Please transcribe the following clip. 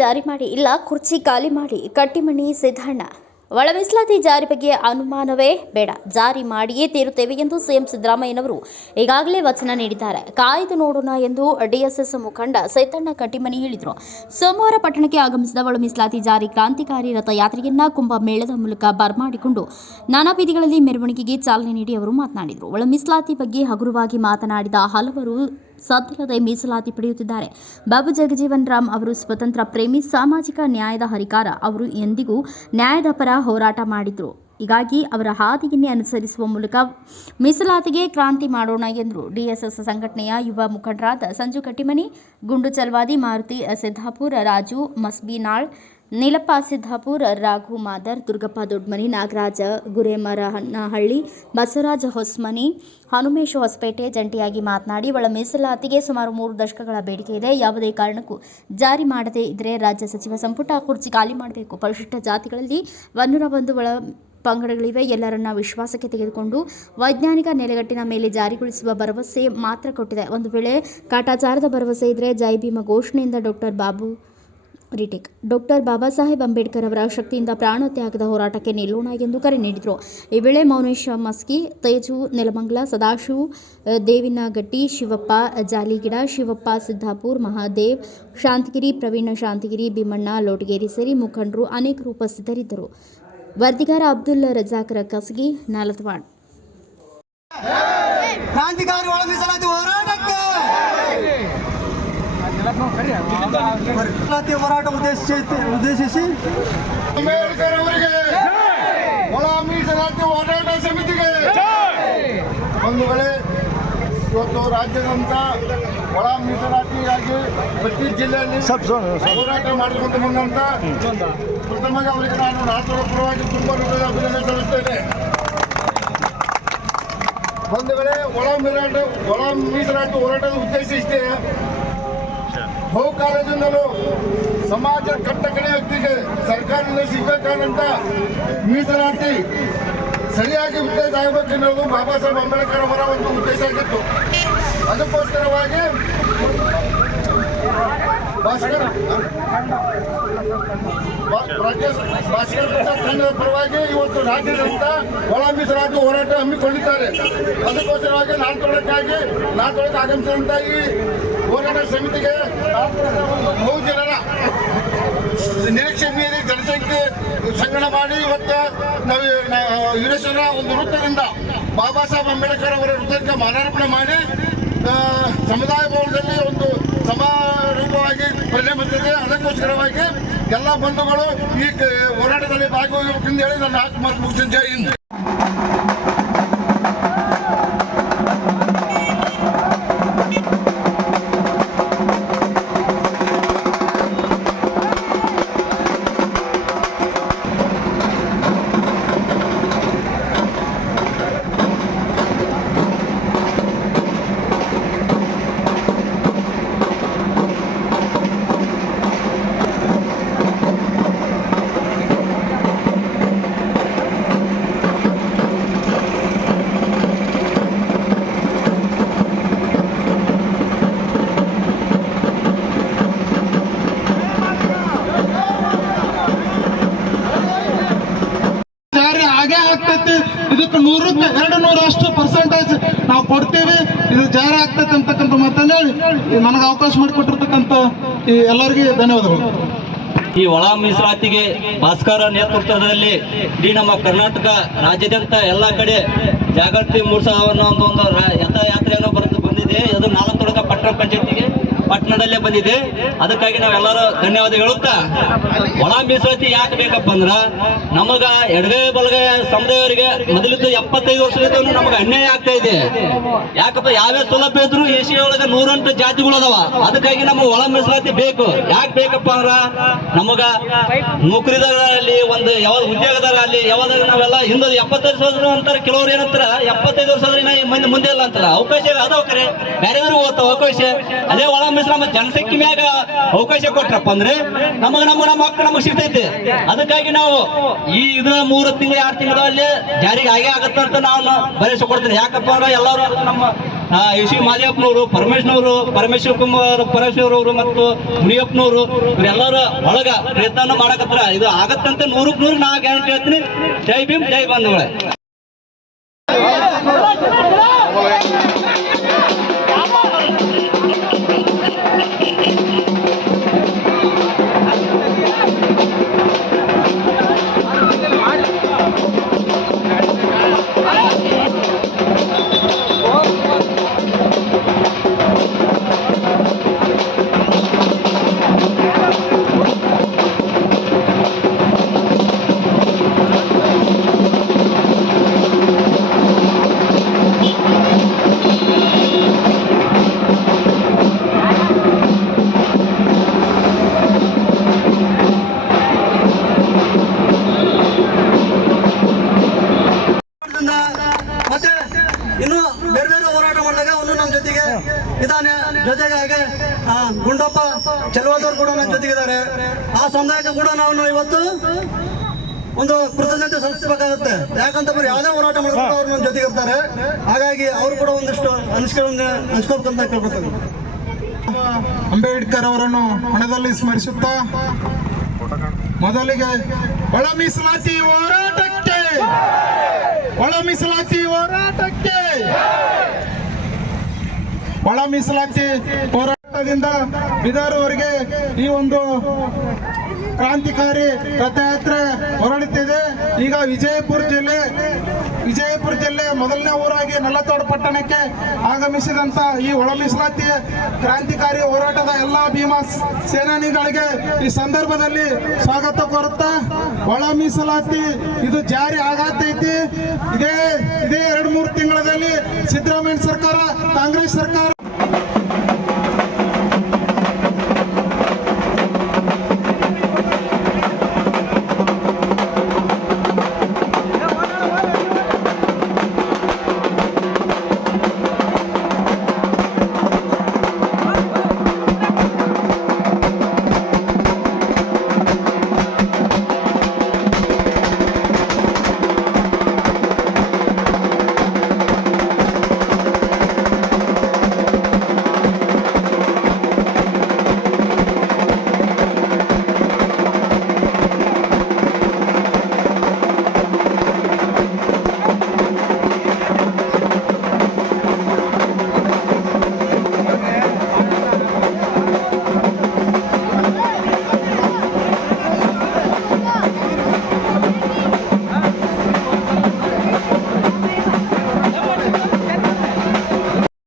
ಜಾರಿ ಮಾಡಿ, ಇಲ್ಲ ಕುರ್ಚಿ ಖಾಲಿ ಮಾಡಿ, ಕಟ್ಟಿಮಣಿ ಸಿದ್ದಣ್ಣ ಒಳ ಮೀಸಲಾತಿ ಜಾರಿ ಬಗ್ಗೆ ಅನುಮಾನವೇ ಬೇಡ. ಜಾರಿ ಮಾಡಿಯೇ ತೀರುತ್ತೇವೆ ಎಂದು ಸಿಎಂ ಸಿದ್ದರಾಮಯ್ಯನವರು ಈಗಾಗಲೇ ವಚನ ನೀಡಿದ್ದಾರೆ. ಕಾಯ್ದು ನೋಡೋಣ ಎಂದು ಡಿಎಸ್ಎಸ್ ಮುಖಂಡ ಸೈತಣ್ಣ ಕಟ್ಟಿಮನಿ ಹೇಳಿದರು. ಸೋಮವಾರ ಪಟ್ಟಣಕ್ಕೆ ಆಗಮಿಸಿದ ಒಳ ಮೀಸಲಾತಿ ಜಾರಿ ಕ್ರಾಂತಿಕಾರಿ ರಥಯಾತ್ರೆಯನ್ನ ಕುಂಭಮೇಳದ ಮೂಲಕ ಬರಮಾಡಿಕೊಂಡು ನಾನಾ ಬೀದಿಗಳಲ್ಲಿ ಮೆರವಣಿಗೆಗೆ ಚಾಲನೆ ನೀಡಿ ಅವರು ಮಾತನಾಡಿದರು. ಒಳ ಮೀಸಲಾತಿ ಬಗ್ಗೆ ಹಗುರವಾಗಿ ಮಾತನಾಡಿದ ಹಲವರು ಸದ್ದಿಲ್ಲದೆ ಮೀಸಲಾತಿ ಪಡೆಯುತ್ತಿದ್ದಾರೆ. ಬಾಬು ಜಗಜೀವನ್ ರಾಮ್ ಅವರು ಸ್ವತಂತ್ರ ಪ್ರೇಮಿ, ಸಾಮಾಜಿಕ ನ್ಯಾಯದ ಹರಿಕಾರ. ಅವರು ಎಂದಿಗೂ ನ್ಯಾಯದ ಪರ ಹೋರಾಟ ಮಾಡಿದ್ರು. ಹೀಗಾಗಿ ಅವರ ಹಾದಿಯನ್ನೇ ಅನುಸರಿಸುವ ಮೂಲಕ ಮೀಸಲಾತಿಗೆ ಕ್ರಾಂತಿ ಮಾಡೋಣ ಎಂದರು. ಡಿಎಸ್ಎಸ್ ಸಂಘಟನೆಯ ಯುವ ಮುಖಂಡರಾದ ಸಂಜು ಕಟ್ಟಿಮನಿ, ಗುಂಡು ಚಲ್ವಾದಿ, ಮಾರುತಿ ಸಿದ್ದಾಪುರ ರಾಜು ಮಸ್ಬಿನಾಳ್ ನೀಲಪ್ಪ ಸಿದ್ದಾಪುರ್ ರಾಘು ಮಾದರ್, ದುರ್ಗಪ್ಪ ದೊಡ್ಮನಿ, ನಾಗರಾಜ ಗುರೇಮರಹನಹಳ್ಳಿ ಬಸವರಾಜ ಹೊಸ್ಮನಿ, ಹನುಮೇಶ್ ಹೊಸಪೇಟೆ ಜಂಟಿಯಾಗಿ ಮಾತನಾಡಿ, ಒಳ ಮೀಸಲಾತಿಗೆ ಸುಮಾರು ಮೂರು ದಶಕಗಳ ಬೇಡಿಕೆ ಇದೆ. ಯಾವುದೇ ಕಾರಣಕ್ಕೂ ಜಾರಿ ಮಾಡದೇ ಇದ್ದರೆ ರಾಜ್ಯ ಸಚಿವ ಸಂಪುಟ ಕುರ್ಚಿ ಖಾಲಿ ಮಾಡಬೇಕು. ಪರಿಶಿಷ್ಟ ಜಾತಿಗಳಲ್ಲಿ ಒಂದೂರ ಒಂದು ಒಳ ಪಂಗಡಗಳಿವೆ. ಎಲ್ಲರನ್ನ ವಿಶ್ವಾಸಕ್ಕೆ ತೆಗೆದುಕೊಂಡು ವೈಜ್ಞಾನಿಕ ನೆಲೆಗಟ್ಟಿನ ಮೇಲೆ ಜಾರಿಗೊಳಿಸುವ ಭರವಸೆ ಮಾತ್ರ ಕೊಟ್ಟಿದೆ. ಒಂದು ವೇಳೆ ಕಾಟಾಚಾರದ ಭರವಸೆ ಇದ್ದರೆ ಜೈ Bhim ಘೋಷಣೆಯಿಂದ doctor Babu retake doctor Baba Saheb Ambedkar ಅವರ ಶಕ್ತಿಯಿಂದ ಪ್ರಾಣತ್ಯಾಗದ ಹೋರಾಟಕ್ಕೆ ನಿಲ್ಲೋಣ ಎಂದು ಕರೆ ನೀಡಿದರು. ಈ ವೇಳೆ ಮೌನೇಶ್ ಮಸ್ಕಿ, ತೇಜು ನೆಲಮಂಗಲ, ಸದಾಶಿವ್ ದೇವಿನಗಟ್ಟಿ, ಶಿವಪ್ಪ, ಜಾಲಿಗಿಡ, ಶಿವಪ್ಪ ಸಿದ್ದಾಪುರ್, ಮಹಾದೇವ್, ಶಾಂತಗಿರಿ, ಪ್ರವೀಣ ಶಾಂತಗಿರಿ, ಭೀಮಣ್ಣ, ಲೋಟಗೇರಿ ಸೇರಿ ಮುಖಂಡರು ಅನೇಕರು ಉಪಸ್ಥಿತರಿದ್ದರು. ವರದಿಗಾರ ಅಬ್ದುಲ್ ರಜಾಕರ ಕಸಗಿ ನಾಲತ್ವಾಡ್. ಕ್ರಾಂತಿಕಾರಿ ಹೋರಾಟಕ್ಕೆ! ಮೀಸಲಾತಿ ಹೋರಾಟ ಉದ್ದೇಶಿಸಿ ಉದ್ದೇಶಿಸಿ ಅಂಬೇಡ್ಕರ್ ಅವರಿಗೆ ಒಳ ಮೀಸಲಾತಿ ಹೋರಾಟ ಸಮಿತಿಗೆ ಒಂದು ವೇಳೆ ಇವತ್ತು ರಾಜ್ಯದಂತ ಒಳ ಮೀಸಲಾತಿಯಾಗಿ ಪ್ರತಿ ಜಿಲ್ಲೆಯಲ್ಲಿ ಹೋರಾಟ ಮಾಡಿಕೊಂಡು ಬಂದಂತ ಪ್ರಥಮವಾಗಿ ಅವರಿಗೆ ನಾನು ರಾಷ್ಟ್ರದ ಪರವಾಗಿ ತುಂಬ ಹೃದಯದ ಅಭಿನಂದನೆ ಸಲ್ಲಿಸ್ತೇನೆ ಒಂದು ವೇಳೆ ಒಳ ಮೀಸಲಾಟ ಒಳ ಮೀಸಲಾತಿ ಹೋರಾಟದ ಉದ್ದೇಶ ಇಷ್ಟೇ ಬಹುಕಾಲದಿಂದಲೂ ಸಮಾಜ ಕಟ್ಟಕಡೆ ವ್ಯಕ್ತಿಗೆ ಸರ್ಕಾರದಿಂದ ಸಿಗಬೇಕಾದಂತ ಮೀಸಲಾತಿ ಸರಿಯಾಗಿ ಉದ್ದೇಶ ಆಗಬೇಕೆನ್ನುವುದು ಬಾಬಾ ಸಾಹೇಬ್ ಅಂಬೇಡ್ಕರ್ ಅವರ ಒಂದು ಉದ್ದೇಶ ಆಗಿತ್ತು. ಅದಕ್ಕೋಸ್ಕರವಾಗಿ ಭಾಸ್ಕರ್ ಭಾಸ್ಕರ್ ಪ್ರಸಾದ್ ತಂಡದ ಪರವಾಗಿ ಇವತ್ತು ರಾಜ್ಯದಂತ ಒಳ ಮೀಸಲಾತಿ ಹೋರಾಟ ಹಮ್ಮಿಕೊಂಡಿದ್ದಾರೆ. ಅದಕ್ಕೋಸ್ಕರವಾಗಿ ನಾಲ್ಕೊಳಕ್ಕಾಗಿ ನಾಲ್ಕೊಳಕ್ಕೆ ಆಗಮಿಸಿದಂತ ಈ ಹೋರಾಟ ಸಮಿತಿಗೆ ಬಹು ಜನರ ನಿರೀಕ್ಷೆ ಮೀರಿ ಜನಸಂಖ್ಯೆ ಸಂಗ್ರಹ ಮಾಡಿ ಇವತ್ತು ನಾವು ಯುನೇಶ್ವರ ಒಂದು ವೃತ್ತದಿಂದ ಬಾಬಾ ಸಾಹೇಬ್ ಅಂಬೇಡ್ಕರ್ ಅವರ ವೃತ್ತಕ್ಕೆ ಮಾಲಾರ್ಪಣೆ ಮಾಡಿ ಸಮುದಾಯ ಭವನದಲ್ಲಿ ಒಂದು ಸಮಾರಂಭವಾಗಿ ಪರಿಣಮಿಸುತ್ತದೆ ಅದಕ್ಕೋಸ್ಕರವಾಗಿ ಎಲ್ಲ ಬಂಧುಗಳು ಈ ಹೋರಾಟದಲ್ಲಿ ಭಾಗವಹಿಸಬೇಕೆಂದು ಹೇಳಿ ನನ್ನ ಆತ್ಮ ಮುಗಿಸಿದ ಜೈ ಹಿಂದ್. ಪರ್ಸೆಂಟೇಜ್ ನಾವು ಕೊಡ್ತೀವಿ, ಇದು ಜಾರಿ ಆಗ್ತೈತೆ ಅಂತಕ್ಕಂಥ ಮಾತನ್ನ ಹೇಳಿ ನನಗೆ ಅವಕಾಶ ಮಾಡಿಕೊಟ್ಟಿರ್ತಕ್ಕಂಥ ಈ ಎಲ್ಲರಿಗೆ ಧನ್ಯವಾದಗಳು. ಈ ಒಳ ಮೀಸಲಾತಿಗೆ ಭಾಸ್ಕರ ನೇತೃತ್ವದಲ್ಲಿ ಇಡೀ ನಮ್ಮ ಕರ್ನಾಟಕ ರಾಜ್ಯಾದ್ಯಂತ ಎಲ್ಲ ಕಡೆ ಜಾಗೃತಿ ಮೂಡಿಸೋ ಅನ್ನೋ ಒಂದು ಒಂದು ರಾ- ಯಾತ್ರೆಯನ್ನು ಬರೆದು ಬಂದಿದೆ. ಅದು ನಾಲ್ಕು ಪಟ್ಟಣ ಪಂಚಾಯತಿಗೆ. ಪಟ್ಟಣದಲ್ಲೇ ಬಂದಿದೆ. ಅದಕ್ಕಾಗಿ ನಾವೆಲ್ಲರೂ ಧನ್ಯವಾದ ಹೇಳುತ್ತಾ? ಒಳ ಮೀಸಲಾತಿ ಯಾಕೆ ಬೇಕಪ್ಪ ಅಂದ್ರ, ನಮಗ ಎಡಗೈ ಬಲಗೈ ಸಮುದಾಯವರಿಗೆ ಮೊದಲಿದ್ದು ಎಪ್ಪತ್ತೈದು ವರ್ಷದಿಂದ ನಮಗೆ ಅನ್ಯಾಯ ಆಗ್ತಾ ಇದೆ. ಯಾಕಪ್ಪ, ಯಾವ್ಯಾವ ಸೌಲಭ್ಯ ಇದ್ರು ಏಷ್ಯಾ ಒಳಗ ನೂರಂಟು ಜಾತಿಗಳು ಅದಾವ. ಅದಕ್ಕಾಗಿ ನಮಗೆ ಒಳ ಮೀಸಲಾತಿ ಬೇಕು. ಯಾಕೆ ಬೇಕಪ್ಪ ಅಂದ್ರ, ನಮಗ ನೌಕರಿದಾರಲ್ಲಿ ಒಂದು ಯಾವ ಉದ್ಯೋಗದಾರಲ್ಲಿ ಯಾವಾಗ ನಾವೆಲ್ಲ ಹಿಂದೆ ಎಪ್ಪತ್ತೈದು ವರ್ಷ ಅಂತಾರೆ ಕೆಲವರು ಏನಂತಾರ, ಎಪ್ಪತ್ತೈದು ವರ್ಷ ಮಂದಿ ಮುಂದೆ ಇಲ್ಲ ಅಂತಾರ ಅವಕಾಶ ಅದಾವ ಕರೆ. ಬೇರೆದವ್ರಿಗೆ ಓದ್ತಾವ ಅವಕಾಶ. ಅದೇ ಒಳ ಮೀಸಲ ಜನಸಂಖ್ಯೆ ಮ್ಯಾಗ ಅವಕಾಶ ಕೊಟ್ರಪ್ಪ ಅಂದ್ರೆ ನಮಗ ನಮ್ಮ ನಮ್ಮ ಹಕ್ಕು ನಮಗೆ ಸಿಗ್ತೈತೆ. ಅದಕ್ಕಾಗಿ ನಾವು ಈ ಇದ್ರ ಮೂರು ತಿಂಗಳು ಎರಡು ತಿಂಗಳಲ್ಲಿ ಜಾರಿಗೆ ಆಗೇ ಆಗತ್ತಂತ ನಾನು ಭರವಸೆ ಕೊಡ್ತೀನಿ. ಯಾಕಪ್ಪ ಅಂದ್ರೆ ಎಲ್ಲರೂ ನಮ್ಮ ಸಿ ಮಾದೇವಪ್ಪನವರು ಪರಮೇಶ್ವರವರು ಪರಮೇಶ್ವರ ಕುಮಾರ್ ಪರಮೇಶ್ವರ ಅವರು ಮತ್ತು ಮುನಿಯಪ್ಪನವರು, ಇವರೆಲ್ಲರ ಒಳಗ ಪ್ರಯತ್ನ ಮಾಡಕತ್ರ. ಇದು ಆಗತ್ತಂತ ನೂರಕ್ಕೆ ನೂರು ನಾ ಗ್ಯಾರಂಟಿ ಹೇಳ್ತೀನಿ. ಜೈ ಭೀಮ್, ಜೈ ಬಂಧುಗಳೇ. ಇದ್ದಾನೆ ಜೊತೆಗೆ ಗುಂಡಪ್ಪ ಚೆಲುವಾದವ್ರು ಕೂಡ ನನ್ನ ಜೊತೆಗಿದ್ದಾರೆ. ಆ ಸಮುದಾಯಕ್ಕೆ ಕೂಡ ನಾವು ಇವತ್ತು ಒಂದು ಕೃತಜ್ಞತೆ ಸಲ್ಲಿಸಬೇಕಾಗುತ್ತೆ. ಯಾಕಂತಂದ್ರೆ ಯಾವುದೇ ಹೋರಾಟ ಮಾಡಿದ್ರು ಅವ್ರು ನಮ್ಮ ಜೊತೆಗೆ ಇರ್ತಾರೆ ಹಾಗಾಗಿ ಅವ್ರು ಕೂಡ ಒಂದಿಷ್ಟು ಅನಿಸ್ಕೊಳ್ಳ ಹಂಚ್ಕೋಬೇಕಂತ ಕೇಳ್ಕೊತಾರೆ ಅಂಬೇಡ್ಕರ್ ಅವರನ್ನು ಹಣದಲ್ಲಿ ಸ್ಮರಿಸುತ್ತಾ ಮೊದಲಿಗೆ ಒಳ ಮೀಸಲಾತಿ ಹೋರಾಟಕ್ಕೆ, ಒಳ ಮೀಸಲಾತಿ ಹೋರಾಟಕ್ಕೆ ಒಳ ಮೀಸಲಾತಿ ಹೋರಾಟದಿಂದ ಬಿದಾರವರೆಗೆ ಈ ಒಂದು ಕ್ರಾಂತಿಕಾರಿ ರಥಯಾತ್ರೆ ಹೊರಡುತ್ತಿದೆ ಈಗ ವಿಜಯಪುರ ಜಿಲ್ಲೆ ವಿಜಯಪುರ ಜಿಲ್ಲೆ ಮೊದಲನೇ ಊರಾಗಿ ನಲ್ಲತೋಡು ಪಟ್ಟಣಕ್ಕೆ ಆಗಮಿಸಿದಂತ ಈ ಒಳ ಮೀಸಲಾತಿ ಕ್ರಾಂತಿಕಾರಿ ಹೋರಾಟದ ಎಲ್ಲಾ ಭೀಮಾ ಸೇನಾನಿಗಳಿಗೆ ಈ ಸಂದರ್ಭದಲ್ಲಿ ಸ್ವಾಗತ ಕೋರುತ್ತಾ, ಒಳ ಮೀಸಲಾತಿ ಇದು ಜಾರಿ ಆಗತೈತಿ. ಇದೇ ಇದೇ ಎರಡು ಮೂರು ತಿಂಗಳಲ್ಲಿ ಸಿದ್ದರಾಮಯ್ಯ ಸರ್ಕಾರ, ಕಾಂಗ್ರೆಸ್ ಸರ್ಕಾರ